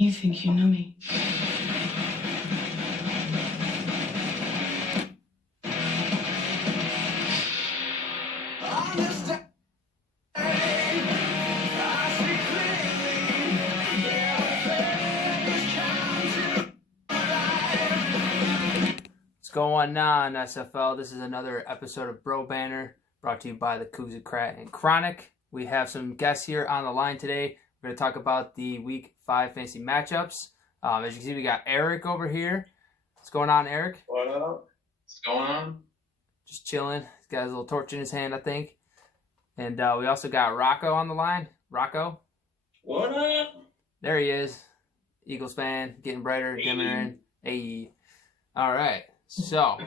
You think you know me? What's going on, SFL? This is another episode of BroBanter brought to you by the Koogzacrate and Chronic. We have some guests here on the line today. We're going to talk about the Week 5 fantasy matchups. As you can see, we got Eric over here. What's going on, Eric? What up? What's going on? Just chilling. He's got his little torch in his hand, I think. And we also got Rocco on the line. Rocco? What up? There he is. Eagles fan, getting brighter, dimmer in. Hey. All right. So,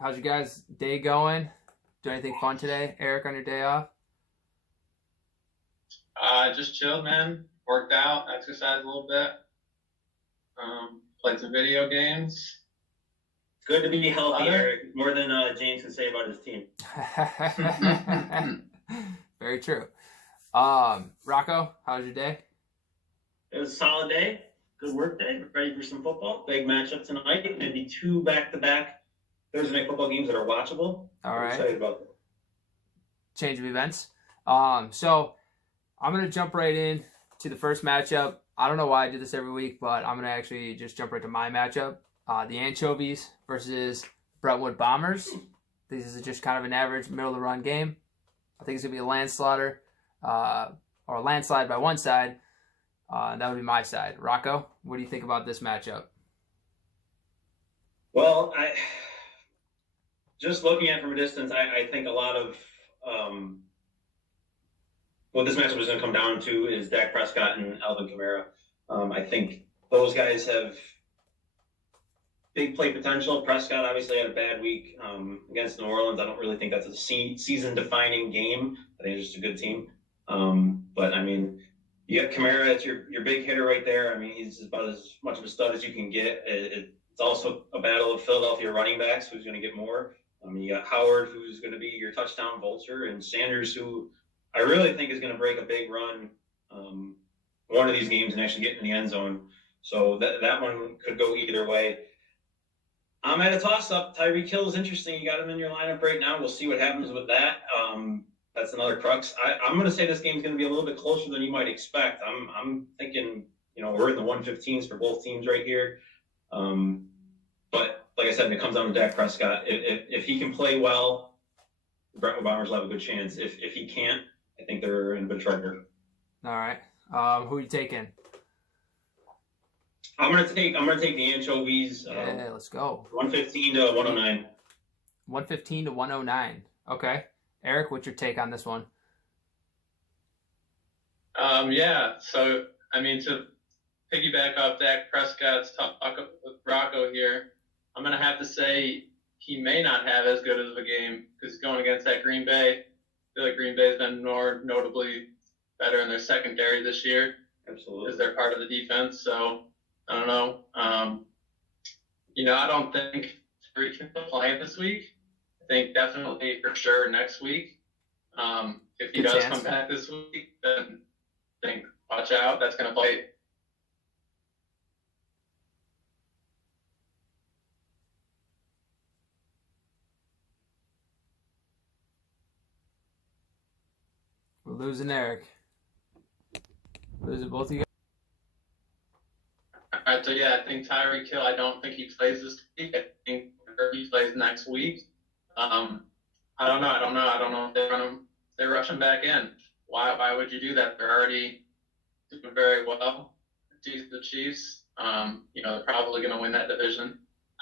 how's your guys' day going? Do anything fun today, Eric, on your day off? Just chilled, man. Worked out, exercised a little bit. Played some video games. Good to be healthy, Eric. More than James can say about his team. Very true. Rocco, how was your day? It was a solid day. Good work day. We're ready for some football. Big matchup tonight. Maybe 2 back-to-back Thursday night football games that are watchable. All right. I'm excited about that. Change of events. So I'm going to jump right in to the first matchup. I don't know why I do this every week, but I'm going to actually just jump right to my matchup. The Anchovies versus Brentwood Bombers. This is just kind of an average middle-of-the-run game. I think it's going to be a landslide by one side. That would be my side. Rocco, what do you think about this matchup? Well, just looking at it from a distance, I think a lot of what this matchup is going to come down to is Dak Prescott and Alvin Kamara. I think those guys have big play potential. Prescott obviously had a bad week against New Orleans. I don't really think that's a season-defining game. I think it's just a good team. But, I mean, you got Kamara, that's your big hitter right there. I mean, he's about as much of a stud as you can get. It's also a battle of Philadelphia running backs, who's going to get more. You got Howard, who's going to be your touchdown vulture, and Sanders, who I really think is going to break a big run one of these games and actually get in the end zone. So that one could go either way. I'm at a toss-up. Tyreek Hill is interesting. You got him in your lineup right now. We'll see what happens with that. That's another crux. I'm going to say this game's going to be a little bit closer than you might expect. I'm thinking, we're in the 115s for both teams right here. But like I said, it comes down to Dak Prescott. If he can play well, the Brentwood Bombers will have a good chance. If he can't, I think they're in a bit of trouble. All right. Who are you taking? I'm gonna take the Anchovies. Yeah, let's go. 115 to 109. 115 to 109. Okay. Eric, what's your take on this one? Yeah. So, I mean, to piggyback off Dak Prescott's talk with Rocco here, I'm going to have to say he may not have as good of a game because he's going against that Green Bay. I feel like Green Bay's been more notably better in their secondary this year. Absolutely. Because they're part of the defense. So, I don't know. I don't think Tyreek can play this week. I think definitely for sure next week. If he does come back this week, then I think watch out. That's going to play. We're losing Eric. Losing both of you guys. All right, so yeah, I think Tyreek Hill, I don't think he plays this week. I think he plays next week. I don't know if they're rushing back in. Why would you do that? They're already doing very well. The Chiefs, they're probably going to win that division.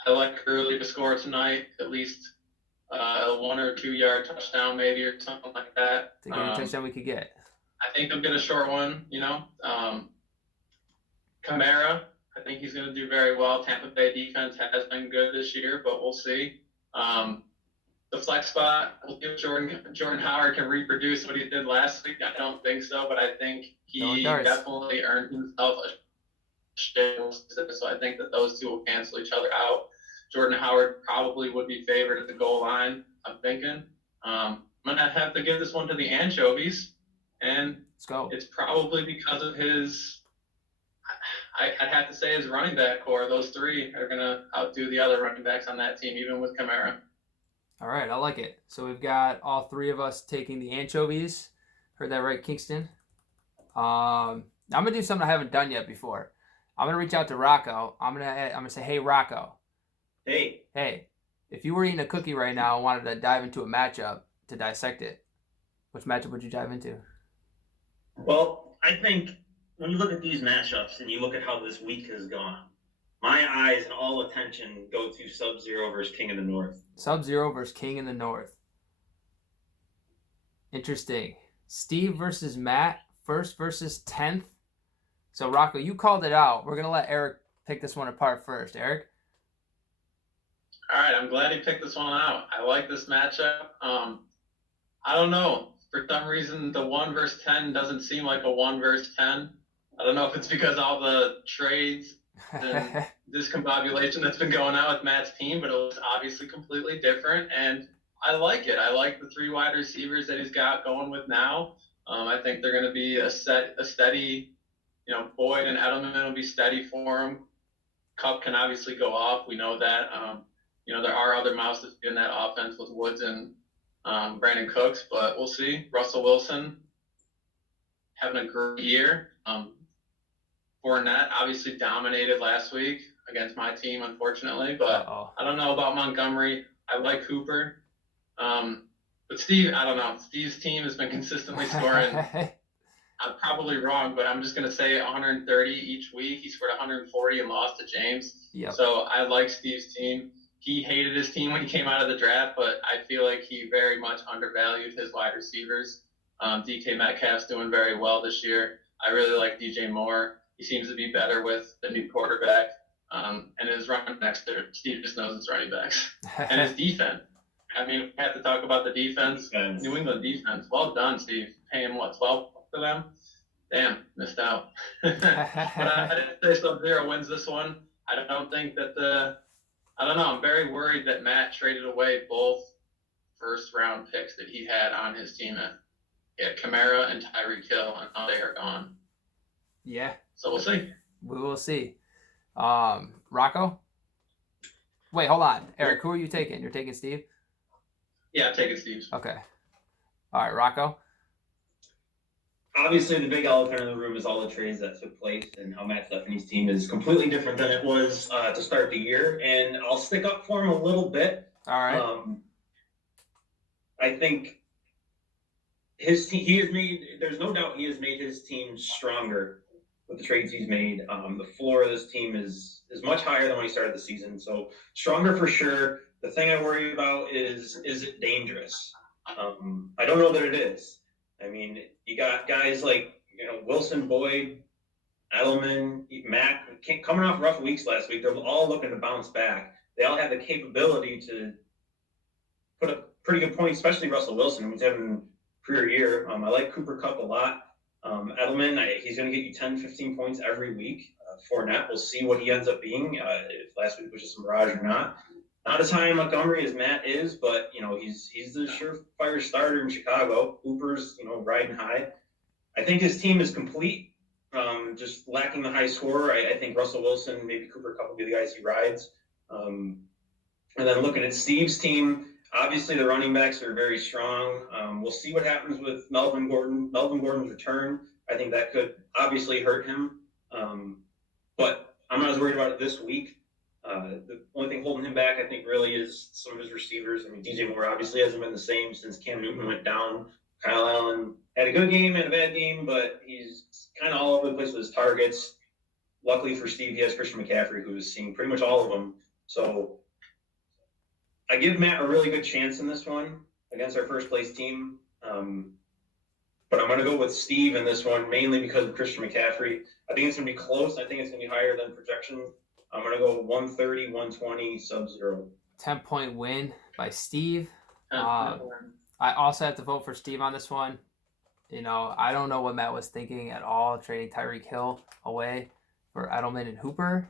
I like Gurley to score tonight, at least a 1 or 2 yard touchdown maybe or something like that. Take any touchdown we could get. I think they'll get a short one, Kamara, I think he's going to do very well. Tampa Bay defense has been good this year, but we'll see. The flex spot, we'll see if Jordan Howard can reproduce what he did last week. I don't think so, but I think he definitely earned himself a share. So I think that those two will cancel each other out. Jordan Howard probably would be favored at the goal line, I'm thinking. I'm going to have to give this one to the Anchovies, and let's go. It's probably because of his I'd have to say his running back core, those three are going to outdo the other running backs on that team, even with Kamara. All right, I like it. So we've got all three of us taking the anchovies. Heard that right, Kingston? I'm gonna do something I haven't done yet before. I'm gonna reach out to Rocco. I'm gonna say, hey Rocco. Hey. If you were eating a cookie right now and wanted to dive into a matchup to dissect it, which matchup would you dive into? Well, I think when you look at these matchups and you look at how this week has gone, my eyes and all attention go to Sub-Zero versus King of the North. Sub-Zero versus King in the North. Interesting. Steve versus Matt, 1st versus 10th. So, Rocco, you called it out. We're going to let Eric pick this one apart first. Eric? All right, I'm glad he picked this one out. I like this matchup. I don't know. For some reason, the 1 versus 10 doesn't seem like a 1 versus 10. I don't know if it's because all the trades and discombobulation that's been going on with Matt's team, but it looks obviously completely different. And I like it. I like the 3 wide receivers that he's got going with now. I think they're going to be a steady, Boyd and Edelman will be steady for him. Kupp can obviously go off. We know that. There are other mouths to feed in that offense with Woods and Brandon Cooks, but we'll see. Russell Wilson having a great year. Fournette obviously dominated last week against my team, unfortunately, but I don't know about Montgomery. I like Cooper. But Steve, I don't know. Steve's team has been consistently scoring. I'm probably wrong, but I'm just going to say 130 each week. He scored 140 and lost to James. Yep. So I like Steve's team. He hated his team when he came out of the draft, but I feel like he very much undervalued his wide receivers. DK Metcalf's doing very well this year. I really like DJ Moore. He seems to be better with the new quarterback. And his running backs there. Steve just knows his running backs. And his defense. I mean, we have to talk about the defense. New England defense. Well done, Steve. Paying, 12 for them? Damn, missed out. But I didn't say Sub-Zero wins this one. I don't think that I don't know. I'm very worried that Matt traded away both first-round picks that he had on his team. Kamara and Tyreek Hill, and now they are gone. Yeah. So we'll see. We will see. Rocco? Wait, hold on. Eric, who are you taking? You're taking Steve? Yeah, I'm taking Steve. Okay. All right, Rocco? Obviously, the big elephant in the room is all the trades that took place and how Matt Stephanie's team is completely different than it was to start the year. And I'll stick up for him a little bit. All right. I think his team, there's no doubt he has made his team stronger with the trades he's made. The floor of this team is much higher than when he started the season. So stronger for sure. The thing I worry about is it dangerous? I don't know that it is. I mean, you got guys like, Wilson, Boyd, Edelman, Mack, coming off rough weeks last week. They're all looking to bounce back. They all have the capability to put up pretty good points, especially Russell Wilson, who's having a career year. I like Cooper Kupp a lot. Edelman, he's going to get you 10, 15 points every week. Fournette, we'll see what he ends up being, if last week was just a mirage or not. Not as high in Montgomery as Matt is, but he's the surefire starter in Chicago. Cooper's riding high. I think his team is complete, just lacking the high scorer. I think Russell Wilson, maybe Cooper Kupp will be the guys he rides. And then looking at Steve's team, obviously the running backs are very strong. We'll see what happens with Melvin Gordon. Melvin Gordon's return, I think that could obviously hurt him. But I'm not as worried about it this week. The only thing holding him back, I think, really is some of his receivers. I mean, DJ Moore obviously hasn't been the same since Cam Newton went down. Kyle Allen had a good game and a bad game, but he's kind of all over the place with his targets. Luckily for Steve, he has Christian McCaffrey, who is seeing pretty much all of them. So I give Matt a really good chance in this one against our first-place team. But I'm going to go with Steve in this one, mainly because of Christian McCaffrey. I think it's going to be close. I think it's going to be higher than projection. I'm going to go 130, 120, Sub-Zero. 10-point win by Steve. I also have to vote for Steve on this one. I don't know what Matt was thinking at all, trading Tyreek Hill away for Edelman and Hooper.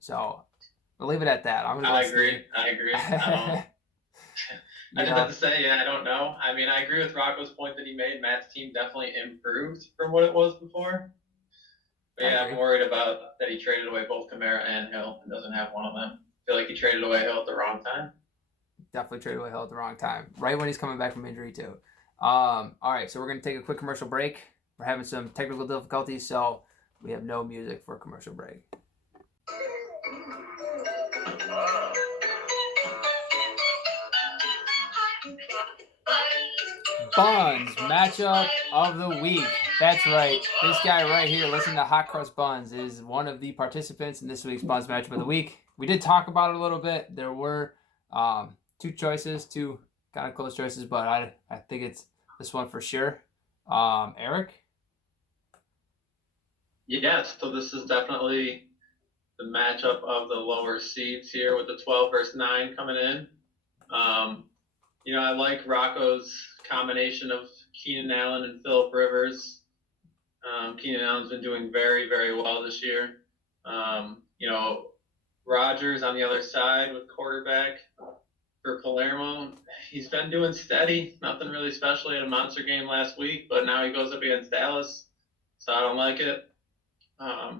So we'll leave it at that. I agree. I just have to say, I don't know. I mean, I agree with Rocco's point that he made. Matt's team definitely improved from what it was before. But yeah, I'm worried about that he traded away both Kamara and Hill and doesn't have one of them. I feel like he traded away Hill at the wrong time. Definitely traded away Hill at the wrong time. Right when he's coming back from injury, too. All right, so we're going to take a quick commercial break. We're having some technical difficulties, so we have no music for a commercial break. Buns matchup of the week. That's right. This guy right here, listen to Hot Cross Buns, is one of the participants in this week's Buns matchup of the week. We did talk about it a little bit. There were two choices, two kind of close choices, but I think it's this one for sure. Eric? Yeah, so this is definitely the matchup of the lower seeds here with the 12 versus 9 coming in. I like Rocco's combination of Keenan Allen and Phillip Rivers. Keenan Allen's been doing very, very well this year. Rodgers on the other side with quarterback for Palermo. He's been doing steady. Nothing really special. He had a monster game last week, but now he goes up against Dallas, so I don't like it. My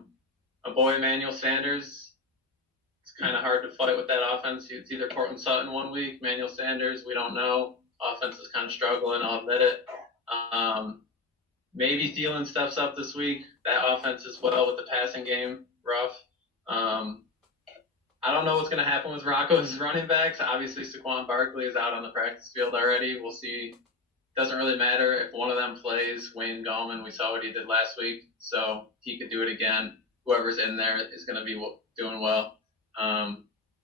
boy Emmanuel Sanders, it's kind of hard to fight with that offense. It's either Cortland Sutton one week, Emmanuel Sanders, we don't know. Offense is kind of struggling, I'll admit it. Maybe Thielen steps up this week. That offense as well with the passing game, rough. I don't know what's going to happen with Rocco's running backs. Obviously, Saquon Barkley is out on the practice field already. We'll see. Doesn't really matter if one of them plays. Wayne Gallman, we saw what he did last week, so he could do it again. Whoever's in there is going to be doing well.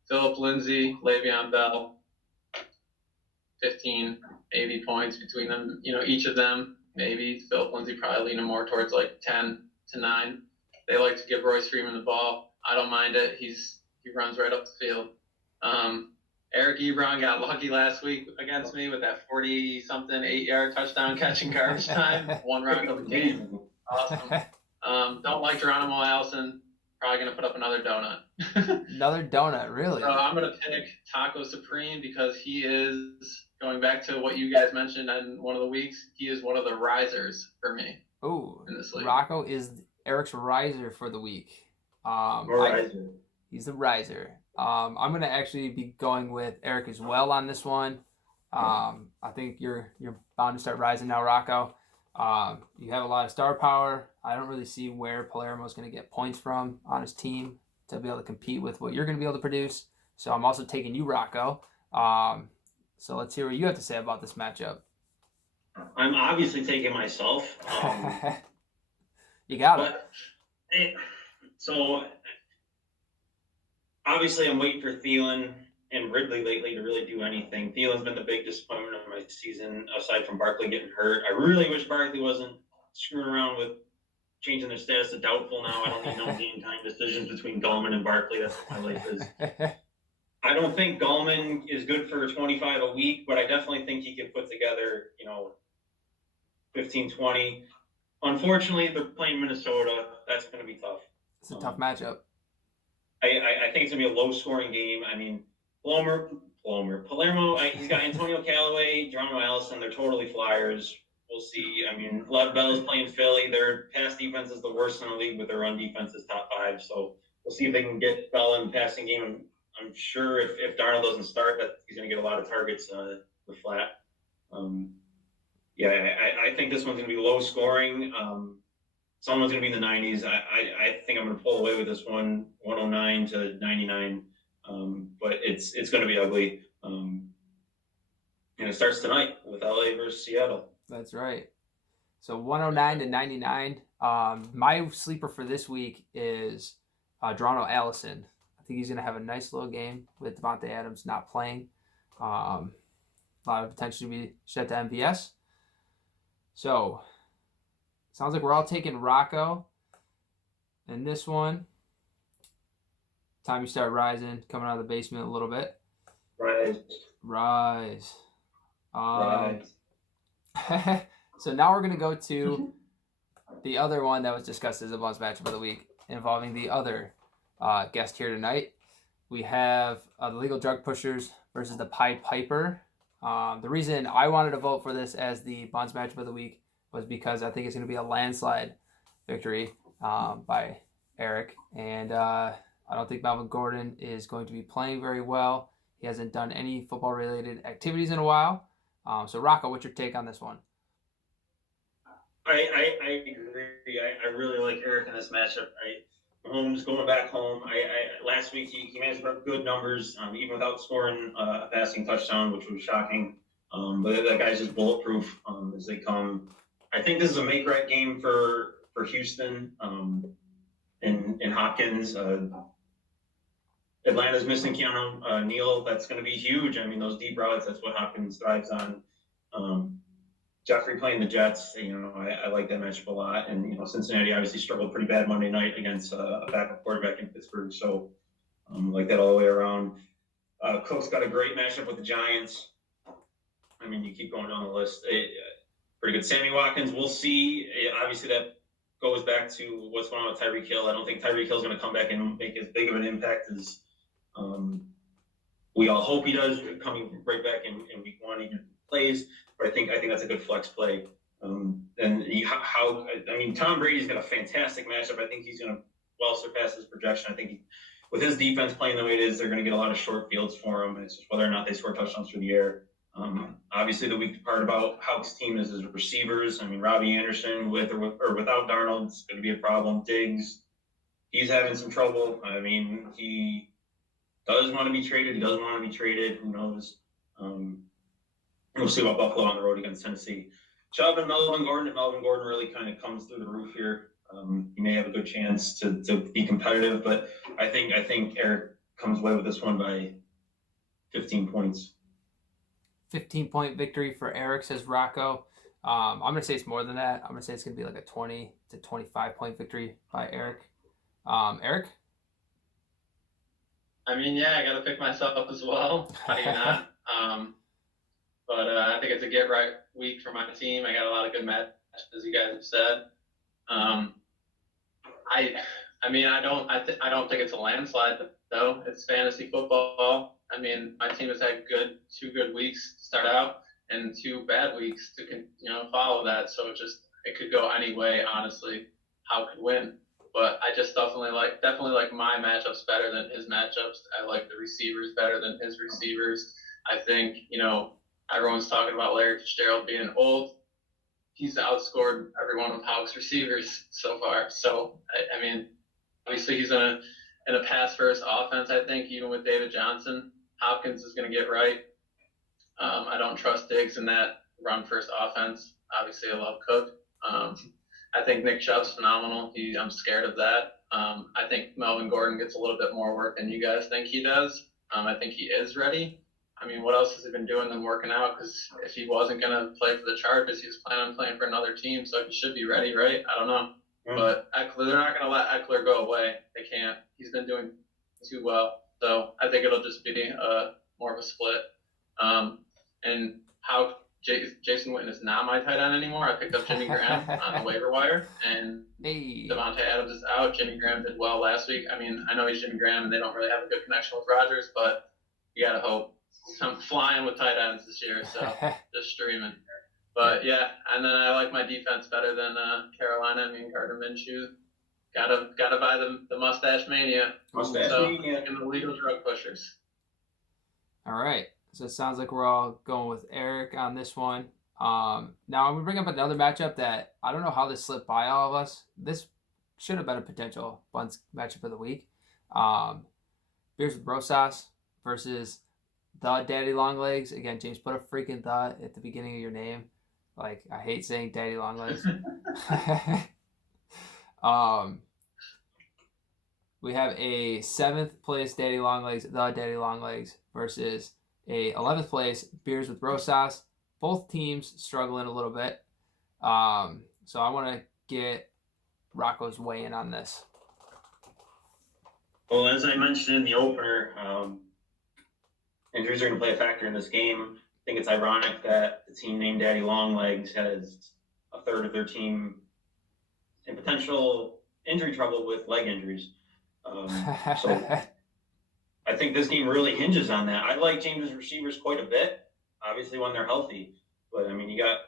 Phillip Lindsay, Le'Veon Bell, 15, maybe points between them. Each of them, maybe. Phillip Lindsay probably leaning more towards like 10 to 9. They like to give Royce Freeman the ball. I don't mind it. He runs right up the field. Eric Ebron got lucky last week against me with that 40-something 8-yard touchdown catching garbage time. One round of the game. Awesome. Don't like Geronimo Allison. Probably going to put up another donut. Another donut, really? So I'm going to pick Taco Supreme because he is, going back to what you guys mentioned in one of the weeks, he is one of the risers for me. Ooh, in this league. Rocco is Eric's riser for the week. He's the riser. I'm going to actually be going with Eric as well on this one. I think you're bound to start rising now, Rocco. You have a lot of star power. I don't really see where Palermo's going to get points from on his team to be able to compete with what you're going to be able to produce. So I'm also taking you, Rocco. So let's hear what you have to say about this matchup. I'm obviously taking myself. You got it. So obviously I'm waiting for Thielen and Ridley lately to really do anything. Thielen's been the big disappointment of my season, aside from Barkley getting hurt. I really wish Barkley wasn't screwing around with changing their status to doubtful now. I don't need no game time decisions between Gallman and Barkley. That's what my life is. I don't think Gallman is good for 25 a week, but I definitely think he can put together, 15, 20. Unfortunately, they're playing Minnesota. That's going to be tough. It's a tough matchup. I think it's going to be a low-scoring game. I mean, Palermo, he's got Antonio Callaway, Geronimo Allison. They're totally flyers. We'll see. I mean, Lev Bell is playing Philly. Their pass defense is the worst in the league, but their run defense is top 5. So we'll see if they can get Bell in the passing game. I'm sure if Darnold doesn't start, that he's going to get a lot of targets the flat. I think this one's going to be low scoring. Someone's going to be in the 90s. I think I'm going to pull away with this one, 109 to 99. But it's going to be ugly. And it starts tonight with LA versus Seattle. That's right. So 109 to 99. My sleeper for this week is Geronimo Allison. I think he's going to have a nice little game with Devontae Adams not playing. A lot of potential to be shed to MVS. So, sounds like we're all taking Rocco in this one. Time you start rising, coming out of the basement a little bit. Rise. So now we're going to go to the other one that was discussed as a bonus matchup of the week involving the other guest here tonight. We have the Legal Drug Pushers versus the Pied Piper. The reason I wanted to vote for this as the bonds matchup of the week was because I think it's going to be a landslide victory by Eric. And I don't think Melvin Gordon is going to be playing very well. He hasn't done any football-related activities in a while. So, Rocco, what's your take on this one? I agree. I really like Eric in this matchup. Mahomes going back home. Last week he managed to put up good numbers, even without scoring a passing touchdown, which was shocking. But that guy's just bulletproof as they come. I think this is a make-right game for Houston and Hopkins. Atlanta's missing Keanu Neal. That's going to be huge. I mean, those deep routes, that's what Hopkins thrives on. Jeffrey playing the Jets, I like that matchup a lot. And, Cincinnati obviously struggled pretty bad Monday night against a backup quarterback in Pittsburgh. So like that all the way around. Cook's got a great matchup with the Giants. I mean, you keep going down the list. Pretty good. Sammy Watkins, we'll see. Obviously, that goes back to what's going on with Tyreek Hill. I don't think Tyreek Hill's going to come back and make as big of an impact as we all hope he does, coming right back in week one. He plays, but I think that's a good flex play. Tom Brady's got a fantastic matchup. I think he's going to well surpass his projection. I think with his defense playing the way it is, they're going to get a lot of short fields for him. It's just whether or not they score touchdowns through the air. Obviously, the weak part about Houck's team is his receivers. I mean, Robbie Anderson with or without Darnold is going to be a problem. Diggs, he's having some trouble. I mean, he does want to be traded. He doesn't want to be traded. Who knows? We'll see about Buffalo on the road against Tennessee. Chubb and Melvin Gordon. If Melvin Gordon really kind of comes through the roof here, he may have a good chance to be competitive. But I think Eric comes away with this one by 15 points. 15-point victory for Eric, says Rocco. I'm going to say it's more than that. I'm going to say it's going to be like a 20 to 25-point victory by Eric. Eric? I mean, yeah, I got to pick myself up as well. How do you not? But I think it's a get-right week for my team. I got a lot of good matches, as you guys have said. I don't think it's a landslide, though. It's fantasy football. I mean, my team has had two good weeks to start out and 2 bad weeks to follow that. So it could go any way, honestly. How could win? But I just definitely like my matchups better than his matchups. I like the receivers better than his receivers. I think everyone's talking about Larry Fitzgerald being old. He's outscored every one of Houck's receivers so far. So I mean, obviously he's in a pass-first offense. I think even with David Johnson, Hopkins is going to get right. I don't trust Diggs in that run-first offense. Obviously, I love Cook. I think Nick Chubb's phenomenal. I'm scared of that. I think Melvin Gordon gets a little bit more work than you guys think he does. I think he is ready. I mean, what else has he been doing than working out? Because if he wasn't going to play for the Chargers, he was planning on playing for another team, so he should be ready, right? I don't know. But Eckler, they're not going to let Eckler go away. They can't. He's been doing too well. So I think it'll just be more of a split. And how Jason Witten is not my tight end anymore. I picked up Jimmy Graham on the waiver wire, and Devontae Adams is out. Jimmy Graham did well last week. I mean, I know he's Jimmy Graham, and they don't really have a good connection with Rodgers, but you got to hope. I'm flying with tight ends this year, so just streaming. But yeah, and then I like my defense better than Carolina. I mean, Gardner Minshew, gotta buy the mustache mania. Mania. And the legal drug pushers. All right. So it sounds like we're all going with Eric on this one. Now I'm gonna bring up another matchup that I don't know how this slipped by all of us. This should have been a potential Buns matchup of the week. Beers with Bro Sauce versus the Daddy Longlegs. Again, James, put a freaking the at the beginning of your name. Like, I hate saying Daddy Longlegs. We have a 7th place Daddy Longlegs, the Daddy Longlegs, versus a 11th place Beers with Bro Sauce. Both teams struggling a little bit. So I want to get Rocco's weigh in on this. Well, as I mentioned in the opener, injuries are going to play a factor in this game. I think it's ironic that the team named Daddy Longlegs has a third of their team in potential injury trouble with leg injuries. So I think this game really hinges on that. I like James's receivers quite a bit, obviously when they're healthy. But, I mean, you got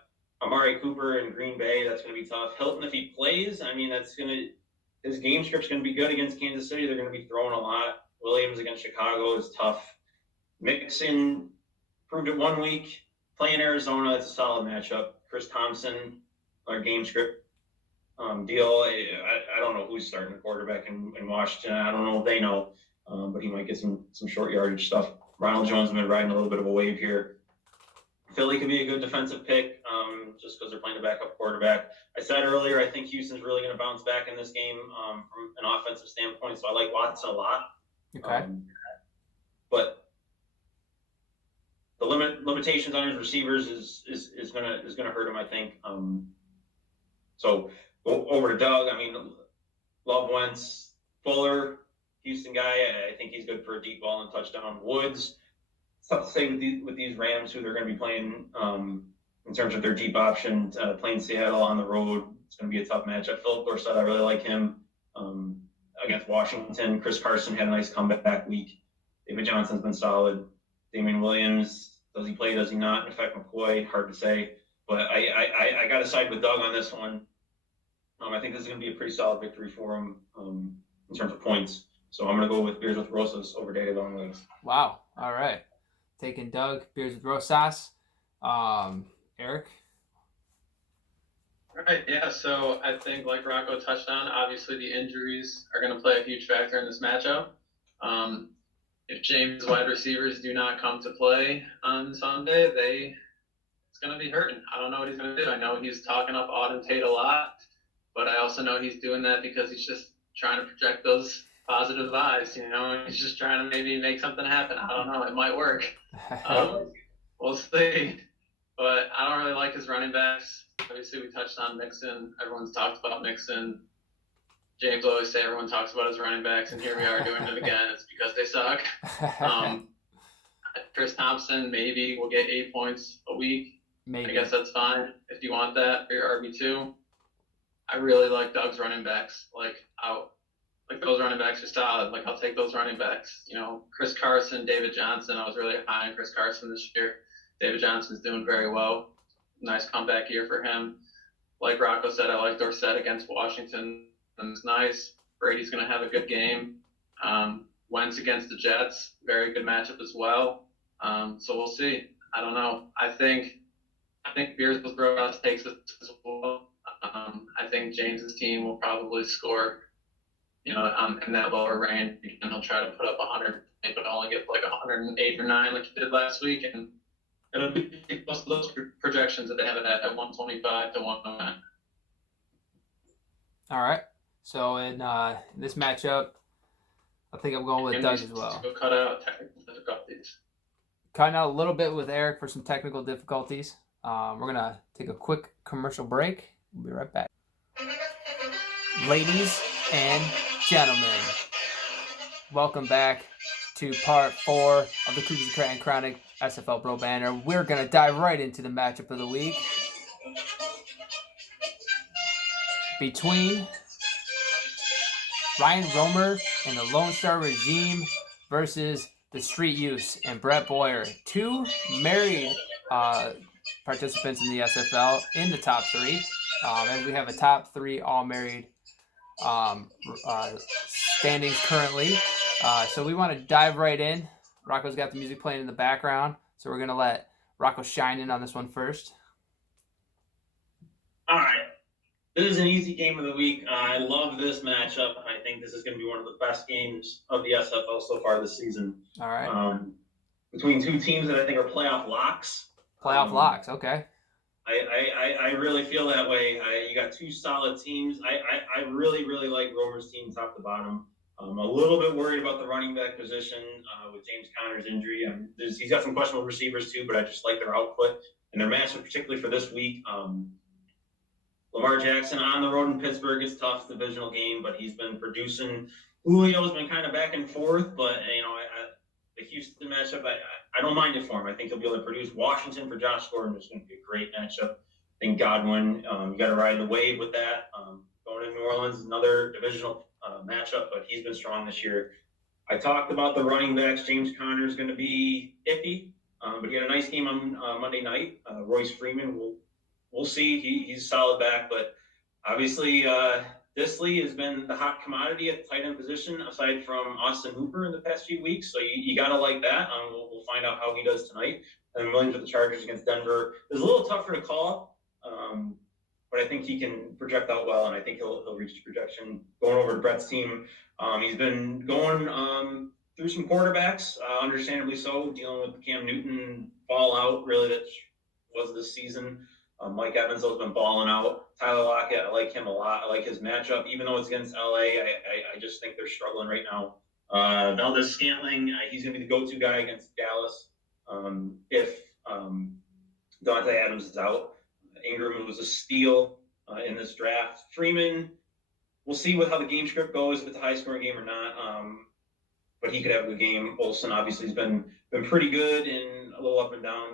Amari Cooper in Green Bay. That's going to be tough. Hilton, if he plays, I mean, that's going to his game script's going to be good against Kansas City. They're going to be throwing a lot. Williams against Chicago is tough. Mixon proved it 1 week. Playing Arizona, it's a solid matchup. Chris Thompson, our game script deal. I don't know who's starting the quarterback in Washington. I don't know if they know, but he might get some short yardage stuff. Ronald Jones has been riding a little bit of a wave here. Philly could be a good defensive pick just because they're playing a backup quarterback. I said earlier, I think Houston's really going to bounce back in this game from an offensive standpoint, so I like Watson a lot. Okay. But the limitations on his receivers is gonna hurt him, I think. So go over to Doug. I mean, love Wentz. Fuller, Houston guy. I think he's good for a deep ball and touchdown. Woods. It's tough to say with these Rams who they're going to be playing in terms of their deep option. Playing Seattle on the road, it's going to be a tough matchup. Philip Dorsett, I really like him against Washington. Chris Carson had a nice comeback week. David Johnson's been solid. Damian Williams, does he play? Does he not? In fact, McCoy, hard to say. But I got to side with Doug on this one. I think this is going to be a pretty solid victory for him in terms of points. So I'm going to go with Beers with Rosas over Daily Long Legs. Wow. All right. Taking Doug, Beers with Rosas. Eric? Right, yeah, so I think like Rocco touched on, obviously the injuries are going to play a huge factor in this matchup. If James' wide receivers do not come to play on Sunday, it's going to be hurting. I don't know what he's going to do. I know he's talking up Auden Tate a lot, but I also know he's doing that because he's just trying to project those positive vibes, He's just trying to maybe make something happen. I don't know. It might work. We'll see. But I don't really like his running backs. Obviously, we touched on Mixon. Everyone's talked about Mixon. James always say everyone talks about his running backs, and here we are doing it again. It's because they suck. Chris Thompson maybe will get 8 points a week. Maybe. I guess that's fine if you want that for your RB2. I really like Doug's running backs. Those running backs are solid. I'll take those running backs. Chris Carson, David Johnson. I was really high on Chris Carson this year. David Johnson's doing very well. Nice comeback year for him. Like Rocco said, I like Dorsett against Washington. It's nice. Brady's going to have a good game. Wentz against the Jets. Very good matchup as well. So we'll see. I don't know. I think Beers will throw us takes this as well. I think James's team will probably score, in that lower range, and he'll try to put up 100, but only get 108 or 9 like he did last week, and it'll be close to those projections that they have it at 125 to 109. All right. So in this matchup, I think I'm going with Doug as well. Cut out technical difficulties. Cutting out a little bit with Eric for some technical difficulties. We're going to take a quick commercial break. We'll be right back. Ladies and gentlemen, welcome back to part 4 of the Koogzacrate and Kronic SFL BroBanter. We're going to dive right into the matchup of the week between Ryan Romer and the Lone Star Regime versus the Street Use and Brett Boyer, 2 married participants in the SFL in the top 3. And we have a top 3 all married standings currently. So we want to dive right in. Rocco's got the music playing in the background, so we're going to let Rocco shine in on this one first. All right. This is an easy game of the week. I love this matchup. I think this is going to be one of the best games of the SFL so far this season. All right. Between 2 teams that I think are playoff locks. Playoff locks, okay. I really feel that way. You got 2 solid teams. I really, really like Romer's team top to bottom. I'm a little bit worried about the running back position with James Conner's injury. He's got some questionable receivers too, but I just like their output and their matchup, particularly for this week. Lamar Jackson on the road in Pittsburgh is tough, divisional game, but he's been producing. Julio's been kind of back and forth, but the Houston matchup, I don't mind it for him. I think he'll be able to produce. Washington for Josh Gordon is going to be a great matchup. I think Godwin, you got to ride the wave with that. Going to New Orleans, another divisional matchup, but he's been strong this year. I talked about the running backs. James Conner is going to be iffy, but he had a nice game on Monday night. Royce Freeman, we'll see. He's solid back, but obviously Disley has been the hot commodity at the tight end position, aside from Austin Hooper in the past few weeks. So you got to like that. We'll find out how he does tonight. And Williams with the Chargers against Denver is a little tougher to call, but I think he can project out well, and I think he'll reach the projection. Going over to Brett's team, he's been going through some quarterbacks, understandably so, dealing with the Cam Newton fallout, really, that was this season. Mike Evans has been balling out. Tyler Lockett, I like him a lot. I like his matchup, even though it's against LA. I just think they're struggling right now. Valdez Scantling, he's going to be the go-to guy against Dallas if Dante Adams is out. Ingram was a steal in this draft. Freeman, we'll see how the game script goes, if it's a high-scoring game or not. But he could have a good game. Olsen obviously has been pretty good and a little up and down.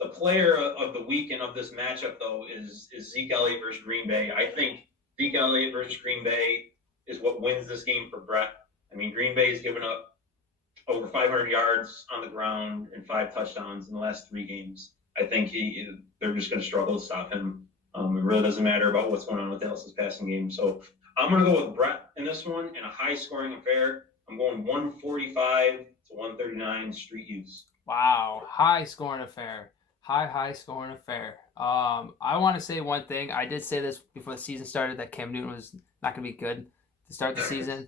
The player of the week and of this matchup, though, is Zeke Elliott versus Green Bay. I think Zeke Elliott versus Green Bay is what wins this game for Brett. I mean, Green Bay's given up over 500 yards on the ground and 5 touchdowns in the last 3 games. I think they're just going to struggle to stop him. It really doesn't matter about what's going on with Dallas's passing game. So I'm going to go with Brett in this one in a high-scoring affair. I'm going 145 to 139 street use. Wow, high-scoring affair. High-scoring affair. I want to say one thing. I did say this before the season started, that Cam Newton was not going to be good to start the season.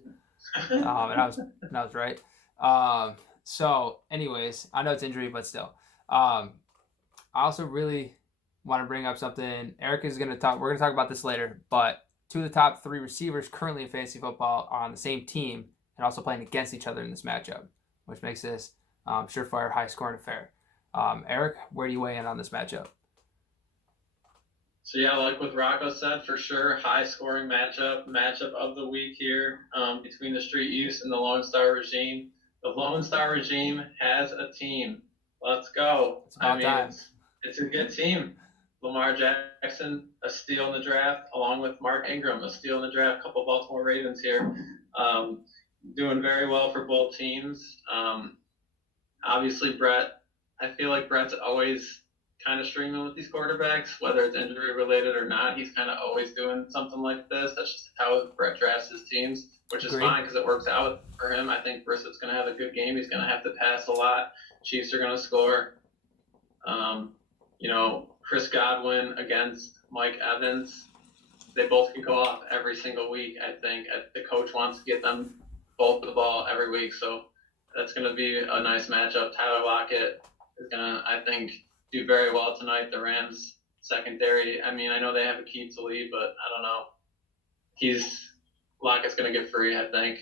And I was right. So, anyways, I know it's injury, but still. I also really want to bring up something. Eric is going to talk. We're going to talk about this later. But 2 of the top 3 receivers currently in fantasy football are on the same team and also playing against each other in this matchup, which makes this surefire high-scoring affair. Eric, where do you weigh in on this matchup? So yeah, like what Rocco said, for sure, high-scoring matchup of the week here between the Street Use and the Lone Star Regime. The Lone Star Regime has a team. Let's go. It's a good team. Lamar Jackson, a steal in the draft, along with Mark Ingram, a steal in the draft. A couple of Baltimore Ravens here. Doing very well for both teams. Obviously, Brett, I feel like Brett's always kind of streaming with these quarterbacks, whether it's injury related or not. He's kind of always doing something like this. That's just how Brett drafts his teams, which is fine because it works out for him. I think Brissett's going to have a good game. He's going to have to pass a lot. Chiefs are going to score. Chris Godwin against Mike Evans. They both can go off every single week, I think. The coach wants to get them both the ball every week, so that's going to be a nice matchup. Tyler Lockett is going to, I think, do very well tonight. The Rams secondary, I mean, I know they have a key to lead, but I don't know. Lockett's going to get free, I think.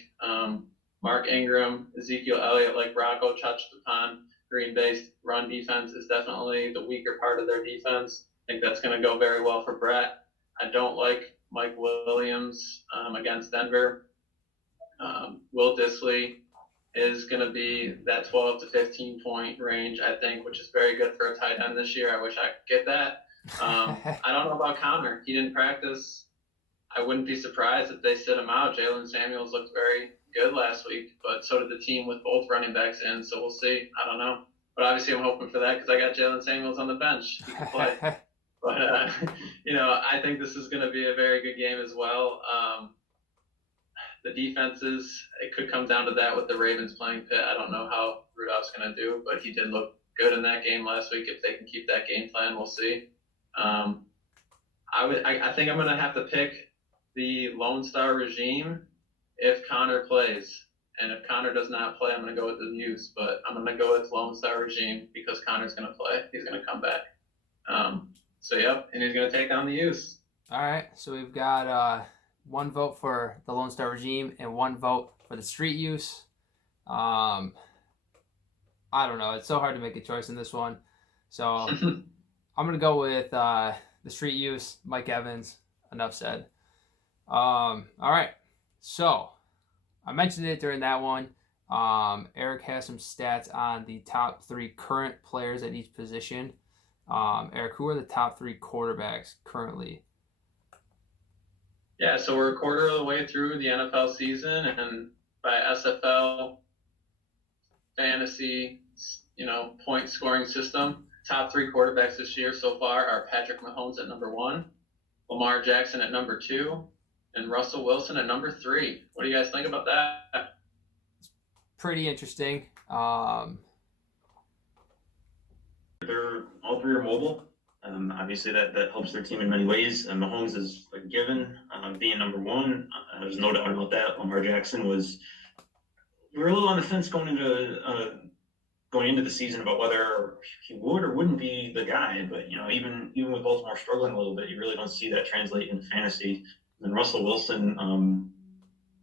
Mark Ingram, Ezekiel Elliott, like Rocco touched upon, Green Bay's run defense is definitely the weaker part of their defense. I think that's going to go very well for Brett. I don't like Mike Williams against Denver. Will Disley is going to be that 12 to 15 point range, I think, which is very good for a tight end this year. I wish I could get that. I don't know about Connor. He didn't practice. I wouldn't be surprised if they sit him out. Jalen Samuels looked very good last week, but so did the team with both running backs in, so we'll see. I don't know. But obviously I'm hoping for that because I got Jalen Samuels on the bench. He can play. But, I think this is going to be a very good game as well. The defenses, it could come down to that with the Ravens playing Pitt. I don't know how Rudolph's going to do, but he did look good in that game last week. If they can keep that game plan, we'll see. I think I'm going to have to pick the Lone Star Regime if Connor plays. And if Connor does not play, I'm going to go with the Use. But I'm going to go with Lone Star Regime because Connor's going to play. He's going to come back. And he's going to take down the Use. All right, so we've got 1 vote for the Lone Star Regime and 1 vote for the Street Use. I don't know. It's so hard to make a choice in this one. So I'm going to go with the Street Use, Mike Evans. Enough said. All right, so I mentioned it during that one. Eric has some stats on the top 3 current players at each position. Eric, who are the top 3 quarterbacks currently? Yeah, so we're a quarter of the way through the NFL season, and by SFL fantasy, point scoring system, top 3 quarterbacks this year so far are Patrick Mahomes at number 1, Lamar Jackson at number 2, and Russell Wilson at number 3. What do you guys think about that? Pretty interesting. They're all three are mobile. Obviously, that helps their team in many ways. Mahomes is a given, being number one. There's no doubt about that. Lamar Jackson was. We were a little on the fence going into the season about whether he would or wouldn't be the guy. But even with Baltimore struggling a little bit, you really don't see that translate into fantasy. And Russell Wilson,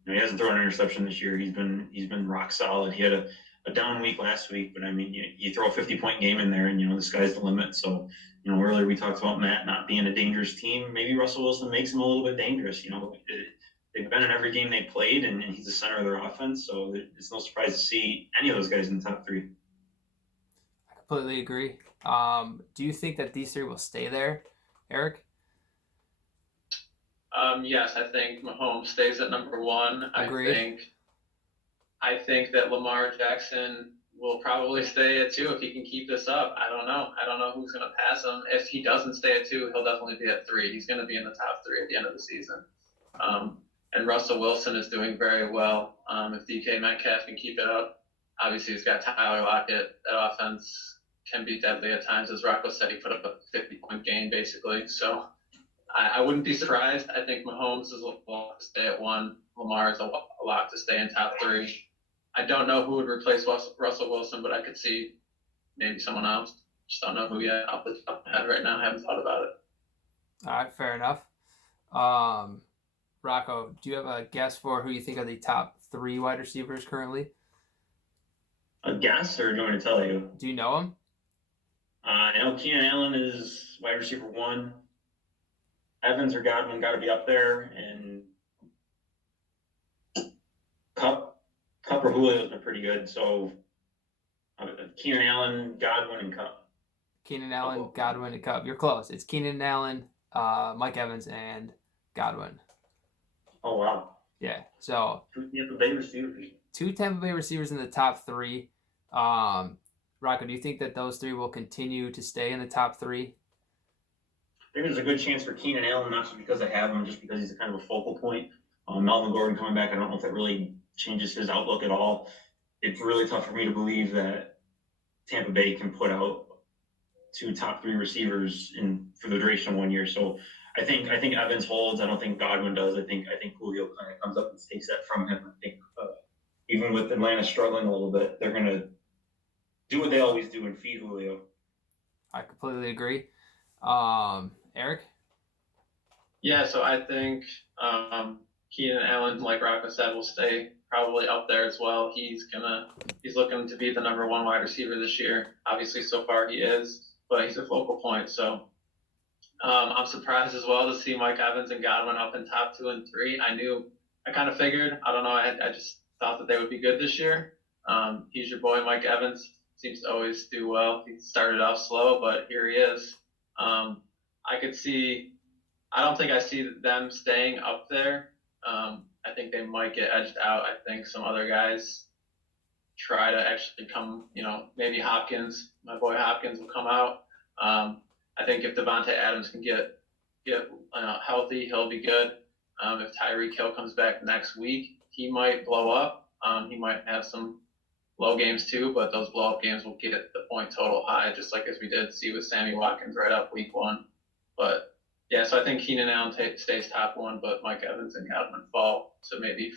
he hasn't thrown an interception this year. He's been rock solid. He had a down week last week, but I mean, you throw a 50-point game in there, and the sky's the limit. So, earlier we talked about Matt not being a dangerous team. Maybe Russell Wilson makes him a little bit dangerous. They've been in every game they played, and he's the center of their offense. So it's no surprise to see any of those guys in the top 3. I completely agree. Do you think that these 3 will stay there, Eric? Yes, I think Mahomes stays at number 1. Agreed. I think that Lamar Jackson will probably stay at 2 if he can keep this up. I don't know who's going to pass him. If he doesn't stay at 2, he'll definitely be at 3. He's going to be in the top 3 at the end of the season. And Russell Wilson is doing very well. If DK Metcalf can keep it up, obviously he's got Tyler Lockett. That offense can be deadly at times. As Rocco said, he put up a 50-point game basically. So I wouldn't be surprised. I think Mahomes is a lock to stay at 1. Lamar is a lock to stay in top 3. I don't know who would replace Russell Wilson, but I could see maybe someone else. Just don't know who yet off the top of my head right now. I haven't thought about it. All right, fair enough. Rocco, do you have a guess for who you think are the top 3 wide receivers currently? A guess, or do you want me to tell you? Do you know them? I know Keenan Allen is wide receiver 1. Evans or Godwin got to be up there, and Cup or Julio has been pretty good. So Keenan Allen, Godwin, and Cup. Keenan Allen, Godwin, and Cup. You're close. It's Keenan Allen, Mike Evans, and Godwin. Oh, wow. Yeah, so 2 Tampa Bay receivers. 2 Tampa Bay receivers in the top 3. Rocco, do you think that those 3 will continue to stay in the top 3? I think there's a good chance for Keenan Allen, not just because I have him, just because he's a kind of a focal point. Melvin Gordon coming back, I don't know if that really changes his outlook at all. It's really tough for me to believe that Tampa Bay can put out 2 top 3 receivers for the duration of 1 year. So I think Evans holds. I don't think Godwin does. I think Julio kind of comes up and takes that from him. I think even with Atlanta struggling a little bit, they're going to do what they always do and feed Julio. I completely agree. Eric? Yeah, so I think Keenan Allen, like Rocco said, will stay probably up there as well. He's looking to be the number 1 wide receiver this year. Obviously, so far he is, but he's a focal point. So I'm surprised as well to see Mike Evans and Godwin up in top 2 and 3. I kind of figured. I don't know. I just thought that they would be good this year. He's your boy, Mike Evans. Seems to always do well. He started off slow, but here he is. I don't think I see them staying up there. I think they might get edged out. I think some other guys try to actually come, maybe Hopkins, my boy Hopkins will come out. I think if Devontae Adams can get healthy, he'll be good. If Tyreek Hill comes back next week, he might blow up. He might have some low games too, but those blow up games will get the point total high, just like as we did see with Sammy Watkins right up week 1. But yeah, so I think Keenan Allen stays top 1, but Mike Evans and Godwin fall to maybe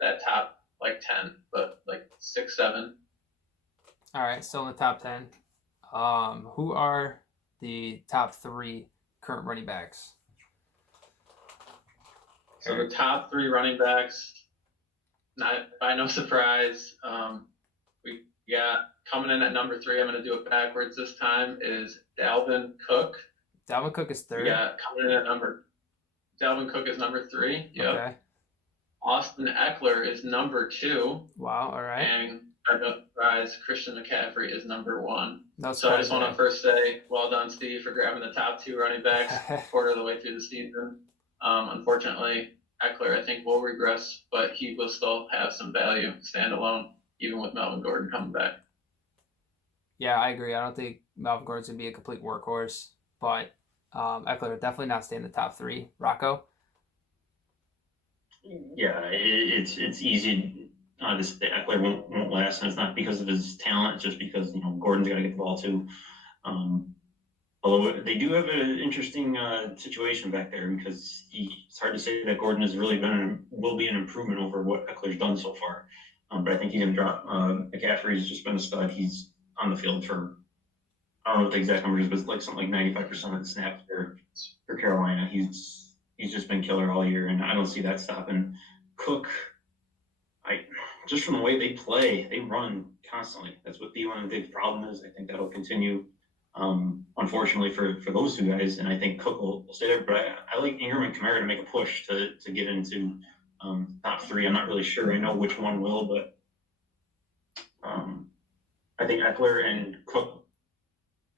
that top 10, but 6, 7. All right, still in the top 10. Who are the top 3 current running backs? So the top 3 running backs, not by no surprise, we got coming in at number 3. I'm going to do it backwards this time. Is Dalvin Cook. Dalvin Cook is 3rd. Yeah, coming in at Dalvin Cook is number 3. Yep. Okay. Austin Eckler is number 2. Wow. All right. And by no surprise, Christian McCaffrey is number 1. No surprise. So I just want to first say, well done, Steve, for grabbing the top 2 running backs quarter of the way through the season. Unfortunately, Eckler, I think, will regress, but he will still have some value standalone, even with Melvin Gordon coming back. Yeah, I agree. I don't think Melvin Gordon's going to be a complete workhorse, but Eckler will definitely not stay in the top 3. Rocco? Yeah, it's easy to say Eckler won't last, and it's not because of his talent. It's just because Gordon's got to get the ball too. Um, Although they do have an interesting situation back there because it's hard to say that Gordon has really will be an improvement over what Eckler's done so far. But I think he's going to drop. McCaffrey's just been a stud. He's on the field for, I don't know what the exact number is, but it's like something like 95% of the snaps for Carolina. He's just been killer all year, and I don't see that stopping. Cook, I just from the way they play, they run constantly. That's what Thielen and Diggs' problem is. I think that'll continue. Unfortunately for those two guys, and I think Cook will stay there. But I like Ingram and Kamara to make a push to get into top three. I'm not really sure. I know which one will, but I think Eckler and Cook.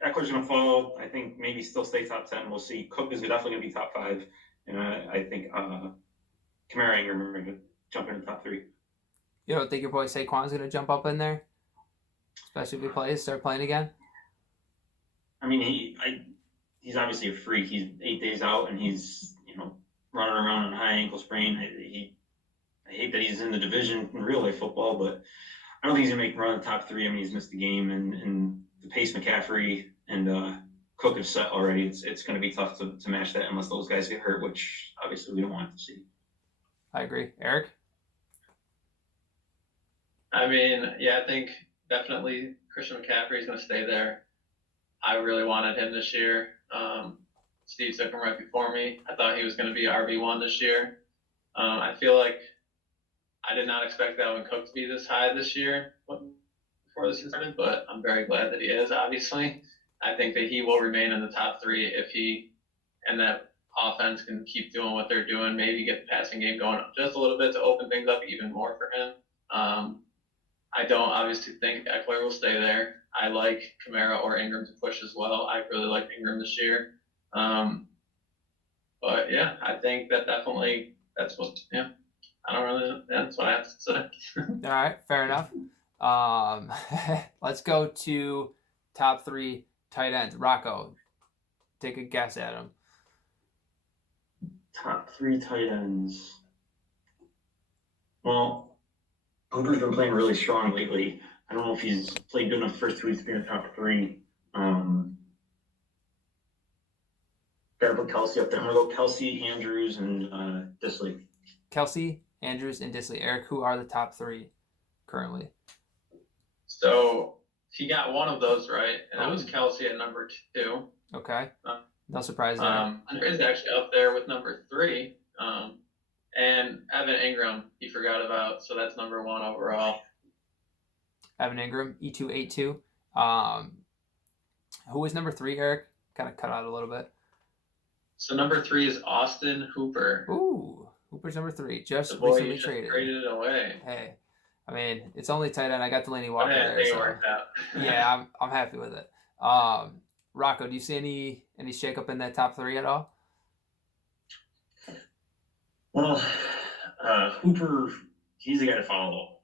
Eckler's going to fall. I think maybe still stay top 10. We'll see. Cook is definitely going to be top 5, and I think Kamara and Ingram are going to jump into top 3. You don't think your boy Saquon's going to jump up in there, especially if he start playing again? I mean, he's obviously a freak. He's 8 days out, and he's running around on a high ankle sprain. I hate that he's in the division in real life football, but I don't think he's gonna make run the top 3. I mean, he's missed the game, and the pace McCaffrey and Cook have set already. It's going to be tough to match that unless those guys get hurt, which obviously we don't want to see. I agree, Eric. I mean, yeah, I think definitely Christian McCaffrey is going to stay there. I really wanted him this year. Steve took him right before me. I thought he was going to be RB1 this year. I feel like I did not expect Dalvin Cook to be this high this year before the season started, but I'm very glad that he is, obviously. I think that he will remain in the top 3 if he and that offense can keep doing what they're doing, maybe get the passing game going up just a little bit to open things up even more for him. I don't obviously think Eckler will stay there. I like Kamara or Ingram to push as well. I really like Ingram this year. But yeah, I think that definitely that's what, yeah. I don't really, that's what I have to say. All right, fair enough. Let's go to top 3 tight ends. Rocco, take a guess at them. Top 3 tight ends. Well, Hooper's been playing really strong lately. I don't know if he's played good enough the first 2 weeks to be in the top 3. Gotta put Kelsey up there. I'm gonna go Kelsey, Andrews, and Disley. Kelsey, Andrews, and Disley. Eric, who are the top 3 currently? So he got one of those right, and that was Kelsey at number 2. Okay. No surprise there. Andrews actually up there with number 3. And Evan Ingram, he forgot about, so that's number 1 overall. Evan Ingram, E282. Who was number 3, Eric? Kind of cut out a little bit. So number 3 is Austin Hooper. Ooh, Hooper's number 3. Just recently just traded. Traded it away. Hey, I mean, it's only tight end. I got Delaney Walker there. It worked out. Yeah, I'm happy with it. Rocco, do you see any shakeup in that top 3 at all? Well, Hooper, he's the guy to follow.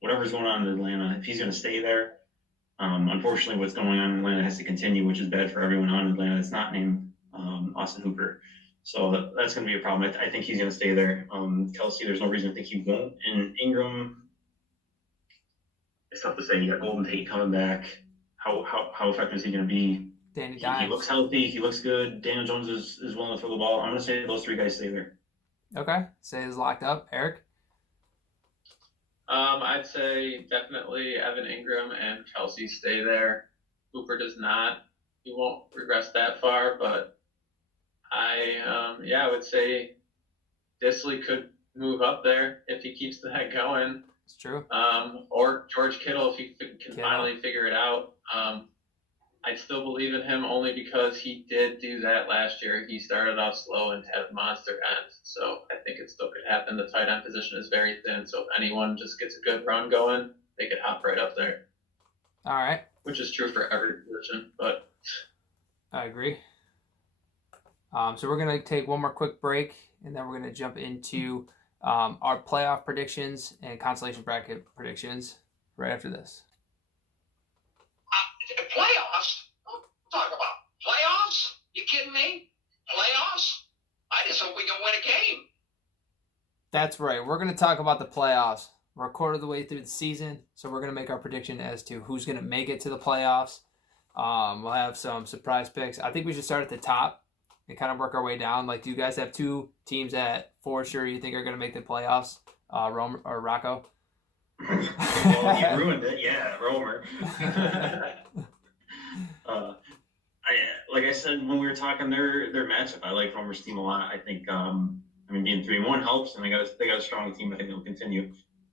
Whatever's going on in Atlanta, if he's going to stay there, unfortunately, what's going on in Atlanta has to continue, which is bad for everyone on Atlanta that's not named Austin Hooper. So that's going to be a problem. I think he's going to stay there. Kelsey, there's no reason to think he won't. And Ingram, it's tough to say. You got Golden Tate coming back. How effective is he going to be? He looks healthy. He looks good. Daniel Jones is willing to throw the ball. I'm going to say those 3 guys stay there. Okay. Say it's locked up. Eric? I'd say definitely Evan Ingram and Kelsey stay there. Hooper does not. He won't regress that far, but I would say Disley could move up there if he keeps that going. It's true. Or George Kittle if he can finally figure it out. I still believe in him only because he did do that last year. He started off slow and had a monster end. So I think it still could happen. The tight end position is very thin. So if anyone just gets a good run going, they could hop right up there. All right. Which is true for every position, but I agree. So we're going to take one more quick break, and then we're going to jump into our playoff predictions and consolation bracket predictions right after this. Playoffs? Don't talk about playoffs. You kidding me? Playoffs? I just hope we can win a game. That's right. We're going to talk about the playoffs. We're a quarter of the way through the season, so we're going to make our prediction as to who's going to make it to the playoffs. We'll have some surprise picks. I think we should start at the top and kind of work our way down. Like, do you guys have two teams that for sure you think are going to make the playoffs? Romer or Rocco? Well, you ruined it. Yeah, Romer. Like I said when we were talking their matchup, I like Romer's team a lot. I think being 3-1 helps, and they got a strong team. I think they'll continue.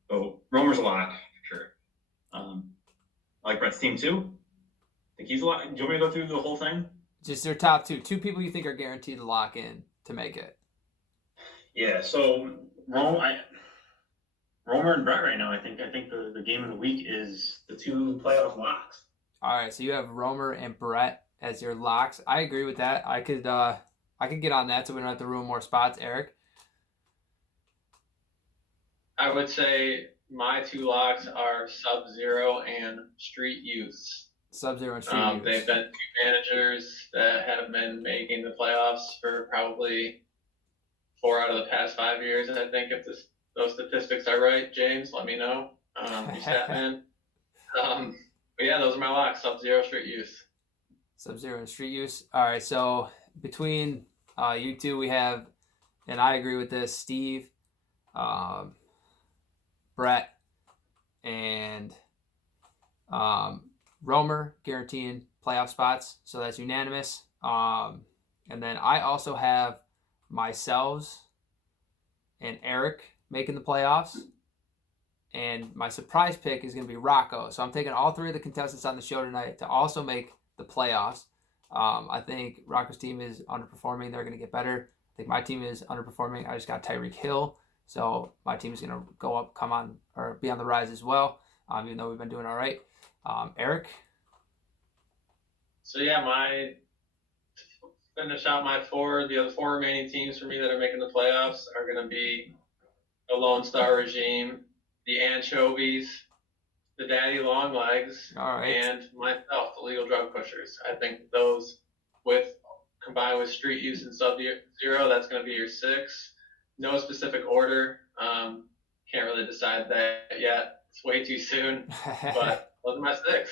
So Romer's a lock for sure. I like Brett's team too. I think he's a lock. Do you want me to go through the whole thing? Just their top two people you think are guaranteed to lock in to make it. Yeah. So Romer and Brett right now. I think the game of the week is the two playoff locks. All right, so you have Romer and Brett as your locks. I agree with that. I could get on that so we don't have to ruin more spots. Eric? I would say my two locks are Sub-Zero and Street Youth. Sub-Zero and Street Youth. They've been two managers that have been making the playoffs for probably 4 out of the past 5 years. I think if those statistics are right, James, let me know. You stat man. But yeah, those are my locks. Sub-Zero, Street Youth. Sub-Zero and Street Youth. All right, so between you two, we have, and I agree with this, Steve, Brett, and Romer guaranteeing playoff spots. So that's unanimous. And then I also have myself and Eric making the playoffs. And my surprise pick is going to be Rocco. So I'm taking all three of the contestants on the show tonight to also make the playoffs. I think Rocco's team is underperforming. They're going to get better. I think my team is underperforming. I just got Tyreek Hill. So my team is going to go up, come on, or be on the rise as well, even though we've been doing all right. Eric? So yeah, finish out my the other four remaining teams for me that are making the playoffs are going to be the Lone Star Regime, the Anchovies, the Daddy Longlegs, and myself, the Legal Drug Pushers. I think those, combined with Street Use and Sub-Zero, that's going to be your 6. No specific order. Can't really decide that yet. It's way too soon. But those are my 6.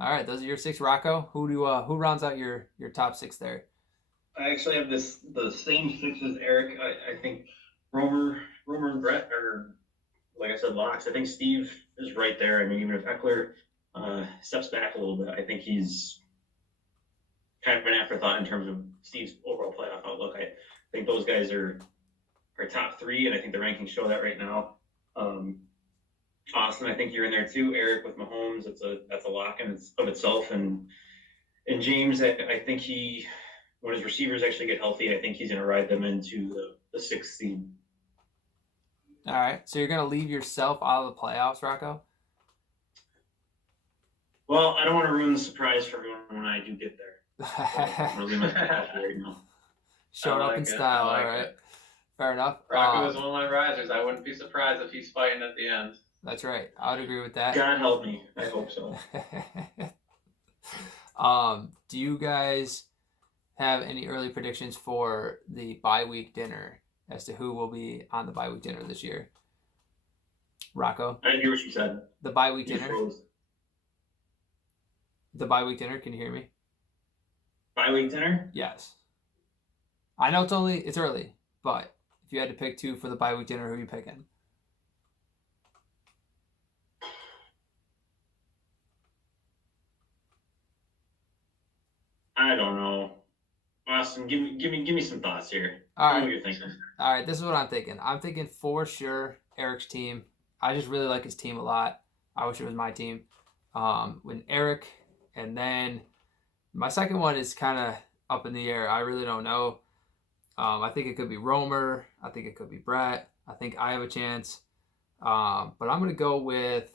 All right, those are your 6, Rocco. Who rounds out your top 6 there? I actually have the same 6 as Eric. I think Romer and Brett are, like I said, locks. I think Steve is right there. I mean, even if Eckler steps back a little bit, I think he's kind of an afterthought in terms of Steve's overall playoff outlook. I think those guys are top 3, and I think the rankings show that right now. Austin, I think you're in there too. Eric with Mahomes, that's a lock in of itself. And James, I think when his receivers actually get healthy, I think he's going to ride them into the 6th seed. All right, so you're going to leave yourself out of the playoffs, Rocco? Well, I don't want to ruin the surprise for everyone when I do get there. So I'm going to leave myself out right now. Show it up in style, all right. Fair enough. Rocco is one of my risers. I wouldn't be surprised if he's fighting at the end. That's right. I would agree with that. God help me. I hope so. Do you guys have any early predictions for the bye week dinner as to who will be on the bye week dinner this year? Rocco? I didn't hear what you said. The bye week dinner? The bye week dinner, can you hear me? Bye week dinner? Yes. I know it's early, but if you had to pick 2 for the bye week dinner, who are you picking? I don't know. Austin, give me some thoughts here. All right. What you're thinking. All right, this is what I'm thinking. I'm thinking for sure Eric's team. I just really like his team a lot. I wish it was my team. When Eric, and then my second one is kind of up in the air. I really don't know. I think it could be Romer. I think it could be Brett. I think I have a chance. But I'm gonna go with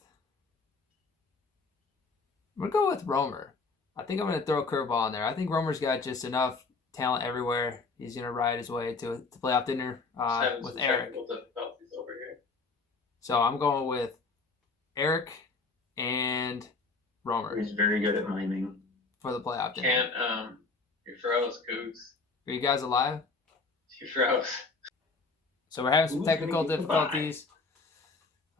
Romer. I think I'm gonna throw a curveball in there. I think Romer's got just enough talent everywhere. He's gonna ride his way to playoff dinner with Eric. Over here. So I'm going with Eric and Romer. He's very good at miming. For the playoff dinner. You froze, Cougs. Are you guys alive? You froze. So we're having some Who's gonna technical get the difficulties.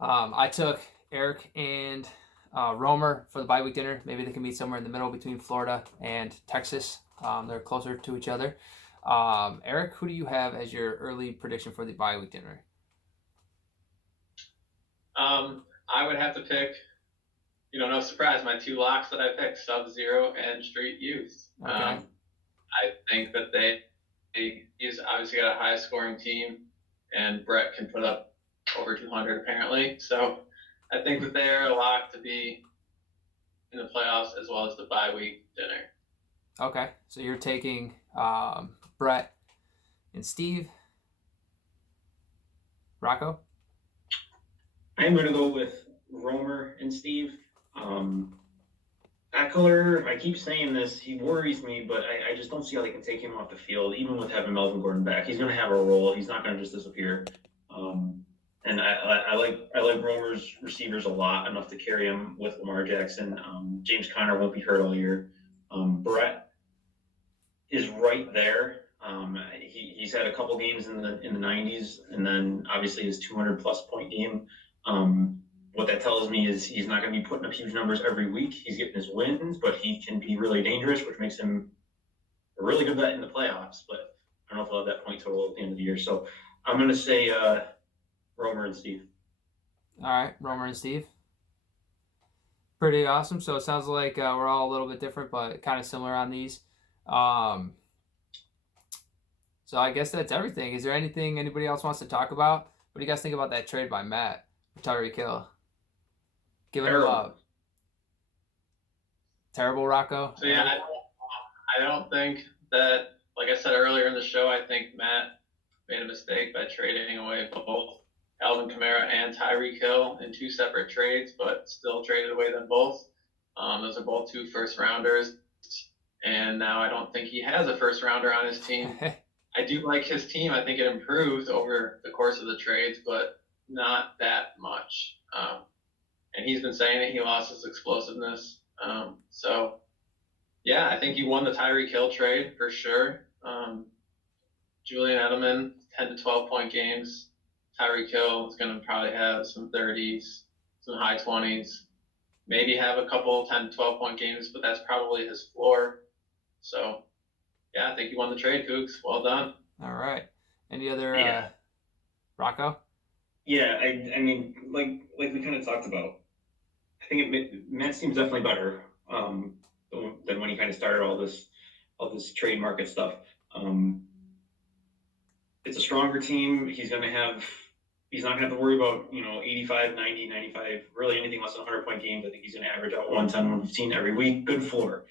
I took Eric and Romer for the bye week dinner. Maybe they can meet somewhere in the middle between Florida and Texas. They're closer to each other. Eric, who do you have as your early prediction for the bye week dinner? I would have to pick, no surprise, my two locks that I picked, Sub-Zero and Street Youth. Okay. I think that he's obviously got a high scoring team, and Brett can put up over 200 apparently. So I think that they're a lock to be in the playoffs as well as the bye week dinner. Okay, so you're taking Brett and Steve. Rocco? I'm going to go with Romer and Steve. Eckler, I keep saying this, he worries me, but I just don't see how they can take him off the field, even with having Melvin Gordon back. He's going to have a role. He's not going to just disappear. And I like Romer's receivers a lot, enough to carry him with Lamar Jackson. James Conner won't be hurt all year. Brett is right there. He's had a couple games in the 90s, and then obviously his 200-plus point game. What that tells me is he's not going to be putting up huge numbers every week. He's getting his wins, but he can be really dangerous, which makes him a really good bet in the playoffs. But I don't know if he'll have that point total at the end of the year. So I'm going to say Romer and Steve. All right, Romer and Steve. Pretty awesome. So it sounds like we're all a little bit different, but kind of similar on these. So I guess that's everything. Is there anything anybody else wants to talk about? What do you guys think about that trade by Matt for Tyreek Hill? Giving him up. Terrible, Rocco? So yeah, I don't think that, like I said earlier in the show, I think Matt made a mistake by trading away both Alvin Kamara and Tyreek Hill in two separate trades, but still traded away them both. Those are both 2 first-rounders, and now I don't think he has a first-rounder on his team. I do like his team. I think it improved over the course of the trades, but not that much. And he's been saying it. He lost his explosiveness. So, yeah, I think he won the Tyreek Hill trade for sure. Julian Edelman, 10 to 12-point games. Tyreek Hill is going to probably have some 30s, some high 20s, maybe have a couple 10 to 12-point games, but that's probably his floor. So, yeah, I think you won the trade, Cougs. Well done. All right. Any other Rocco? Yeah, I mean, like we kind of talked about, I think Matt's team's definitely better than when he kind of started all this trade market stuff. It's a stronger team. He's not going to have to worry about 85, 90, 95, really anything less than 100-point games. I think he's going to average out 110, 115 every week. Good floor.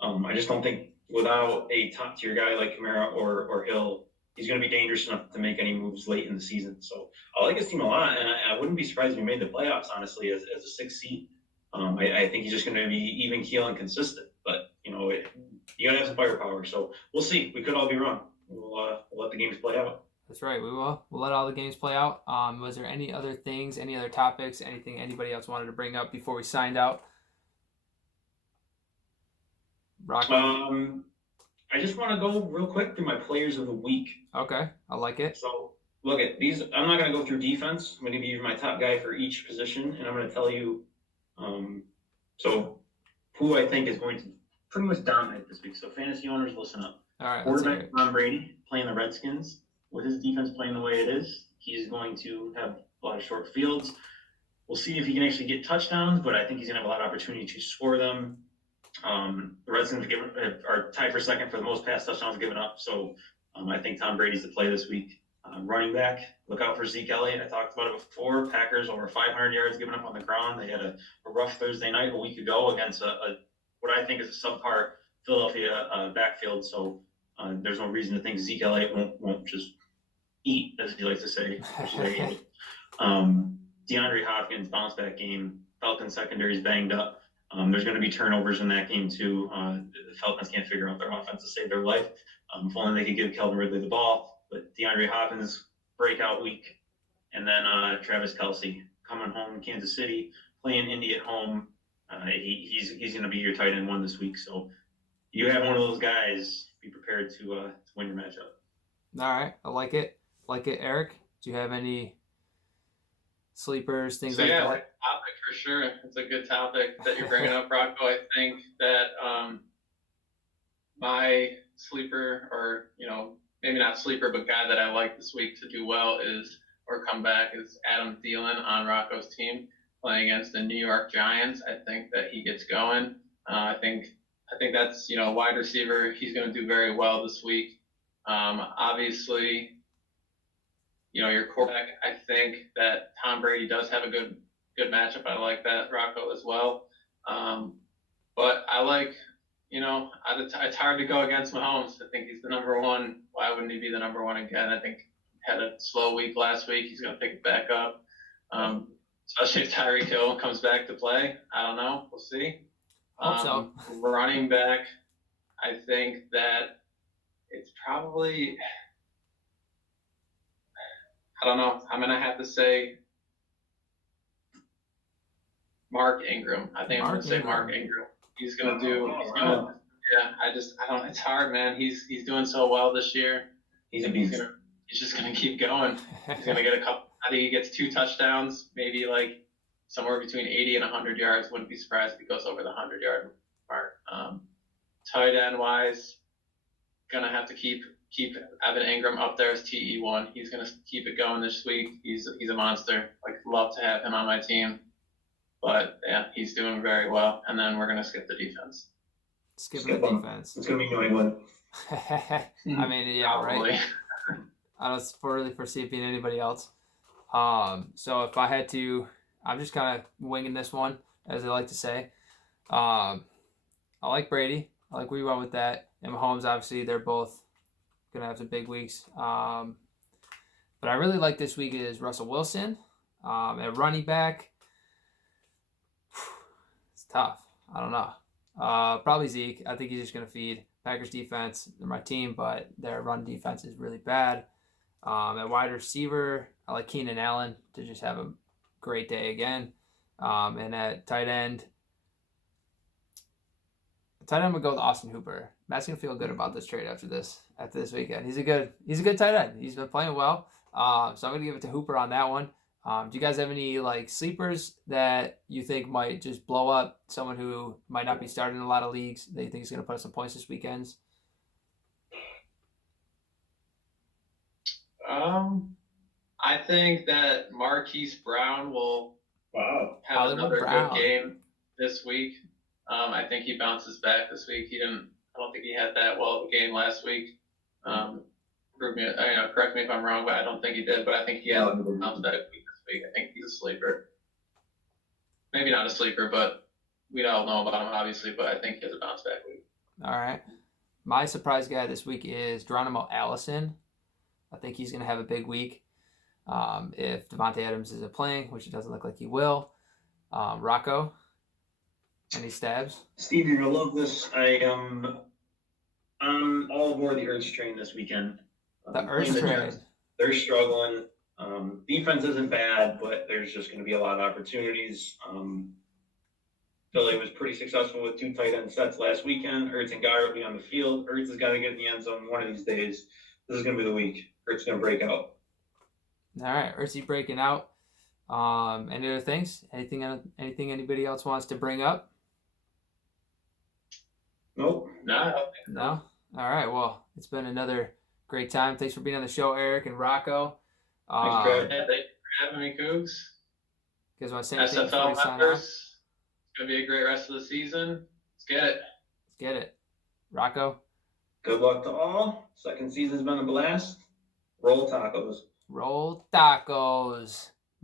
I just don't think without a top-tier guy like Kamara or Hill, he's going to be dangerous enough to make any moves late in the season. So I like his team a lot, and I wouldn't be surprised if he made the playoffs, honestly, as a 6th seed. I think he's just going to be even keel and consistent. But, you got to have some firepower. So we'll see. We could all be wrong. We'll let the games play out. That's right. We will. We'll let all the games play out. Was there any other things, any other topics, anything anybody else wanted to bring up before we signed out? Rocco? I just want to go real quick through my players of the week. Okay, I like it. So look at these. I'm not going to go through defense. I'm going to give you my top guy for each position, and I'm going to tell you so who I think is going to pretty much dominate this week. So fantasy owners, listen up. All right. Quarterback Tom Brady playing the Redskins. With his defense playing the way it is, he's going to have a lot of short fields. We'll see if he can actually get touchdowns, but I think he's going to have a lot of opportunity to score them. The Redskins are tied for second for the most pass touchdowns given up, so I think Tom Brady's the play this week. Running back, look out for Zeke Elliott. I talked about it before. Packers over 500 yards given up on the ground. They had a rough Thursday night a week ago against what I think is a subpar Philadelphia backfield, so there's no reason to think Zeke Elliott won't just eat, as he likes to say. DeAndre Hopkins, bounce back game. Falcons secondary is banged up. There's going to be turnovers in that game, too. The Falcons can't figure out their offense to save their life. If only they could give Calvin Ridley the ball. But DeAndre Hopkins, breakout week. And then Travis Kelce coming home, Kansas City, playing Indy at home. He's going to be your tight end 1 this week. So you have one of those guys. Be prepared to win your matchup. All right. I like it. Like it, Eric. Do you have any sleepers, things So like yeah, that? like topic for sure. It's a good topic that you're bringing up, Rocco. I think that my sleeper, or maybe not sleeper, but guy that I like this week to do well or come back is Adam Thielen on Rocco's team playing against the New York Giants. I think that he gets going. I think that's wide receiver. He's going to do very well this week. Obviously, your quarterback. I think that Tom Brady does have a good matchup. I like that, Rocco, as well. But I like, it's hard to go against Mahomes. I think he's the number one. Why wouldn't he be the number one again? I think he had a slow week last week. He's going to pick it back up. Especially if Tyreek Hill comes back to play. I don't know. We'll see. Hope so. Running back, I think that it's probably, I don't know. I'm going to have to say Mark Ingram. I think I'm going to say Mark Ingram. He's going to do, it's hard, man. He's doing so well this year. He's a beast. He's just going to keep going. He's going to get I think he gets 2 touchdowns, maybe like somewhere between 80 and 100 yards. Wouldn't be surprised if he goes over the 100-yard mark. Tight end wise, going to have to keep Evan Ingram up there as TE1. He's going to keep it going this week. He's a monster. Like, love to have him on my team. But, yeah, he's doing very well. And then we're going to skip the defense. Skip the defense. It's going to be New England. I mean, yeah, Probably. right? I don't really foresee it being anybody else. So if I had to, I'm just kind of winging this one, as I like to say. I like Brady. I like where you went with that. And Mahomes, obviously, they're both going to have some big weeks. But I really like this week is Russell Wilson. At running back, it's tough. I don't know. Probably Zeke. I think he's just going to feed. Packers defense, they're my team, but their run defense is really bad. At wide receiver, I like Keenan Allen to just have a great day again. And at tight end, I'm gonna go with Austin Hooper. Matt's gonna feel good about this trade after this weekend. He's a good tight end. He's been playing well. So I'm gonna give it to Hooper on that one. Do you guys have any like sleepers that you think might just blow up? Someone who might not be starting in a lot of leagues that you think is gonna put up some points this weekend? I think that Marquise Brown will have another good game this week. I think he bounces back this week. I don't think he had that well of a game last week. Correct me if I'm wrong, but I don't think he did. But I think he has a bounce back week this week. I think he's a sleeper. Maybe not a sleeper, but we all know about him, obviously. But I think he has a bounce back week. All right. My surprise guy this week is Geronimo Allison. I think he's going to have a big week. If Devontae Adams isn't playing, which it doesn't look like he will. Rocco, any stabs? Steve, you're going to love this. I'm all aboard the Earths train this weekend. The Earths train. They're struggling. Defense isn't bad, but there's just going to be a lot of opportunities. Philly was pretty successful with 2 tight end sets last weekend. Ertz and Guy will be on the field. Ertz has got to get in the end zone one of these days. This is going to be the week. Ertz going to break out. All right, Ertz breaking out. Any other things? Anything anybody else wants to bring up? Nope. No. All right. Well, it's been another great time. Thanks for being on the show, Eric and Rocco. Thanks, Brad. Thanks for having me, Cougs. You guys want to say anything before SFL we sign off? members, it's going to be a great rest of the season. Let's get it. Let's get it. Rocco? Good luck to all. Second season's been a blast. Roll tacos. Roll tacos.